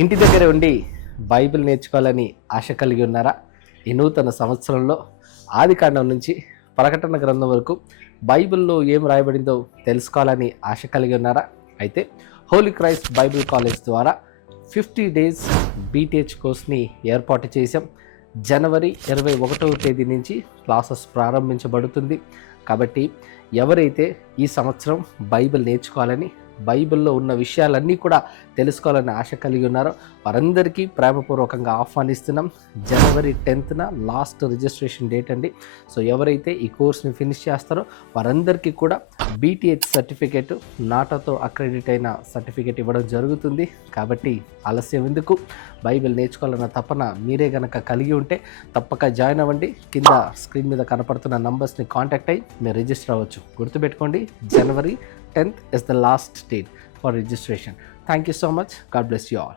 ఇంటి దగ్గర ఉండి బైబిల్ నేర్చుకోవాలని ఆశ కలిగి ఉన్నారా? ఈ నూతన సంవత్సరంలో ఆదికాండం నుంచి ప్రకటన గ్రంథం వరకు బైబిల్లో ఏం రాయబడిందో తెలుసుకోవాలని ఆశ కలిగి ఉన్నారా? అయితే హోలీ క్రైస్ట్ బైబిల్ కాలేజ్ ద్వారా 50 డేస్ బీటీహెచ్ కోర్స్ని ఏర్పాటు చేశాం. జనవరి 21వ తేదీ నుంచి క్లాసెస్ ప్రారంభించబడుతుంది. కాబట్టి ఎవరైతే ఈ సంవత్సరం బైబిల్ నేర్చుకోవాలని, బైబిల్లో ఉన్న విషయాలన్నీ కూడా తెలుసుకోవాలని ఆశ కలిగి ఉన్నారో వారందరికీ ప్రేమపూర్వకంగా ఆహ్వానిస్తున్నాం. జనవరి 10న లాస్ట్ రిజిస్ట్రేషన్ డేట్ అండి. సో ఎవరైతే ఈ కోర్స్ని ఫినిష్ చేస్తారో వారందరికీ కూడా బీటీహెచ్ సర్టిఫికేట్, నాటాతో అక్రెడిట్ అయిన సర్టిఫికేట్ ఇవ్వడం జరుగుతుంది. కాబట్టి ఆలస్యం ఎందుకు? బైబిల్ నేర్చుకోవాలన్న తపన మీరే గనక కలిగి ఉంటే తప్పక జాయిన్ అవ్వండి. కింద స్క్రీన్ మీద కనపడుతున్న నంబర్స్ని కాంటాక్ట్ అయ్యి మీరు రిజిస్టర్ అవ్వచ్చు. గుర్తుపెట్టుకోండి, January 10th is the last date for registration. Thank you so much. God bless you all.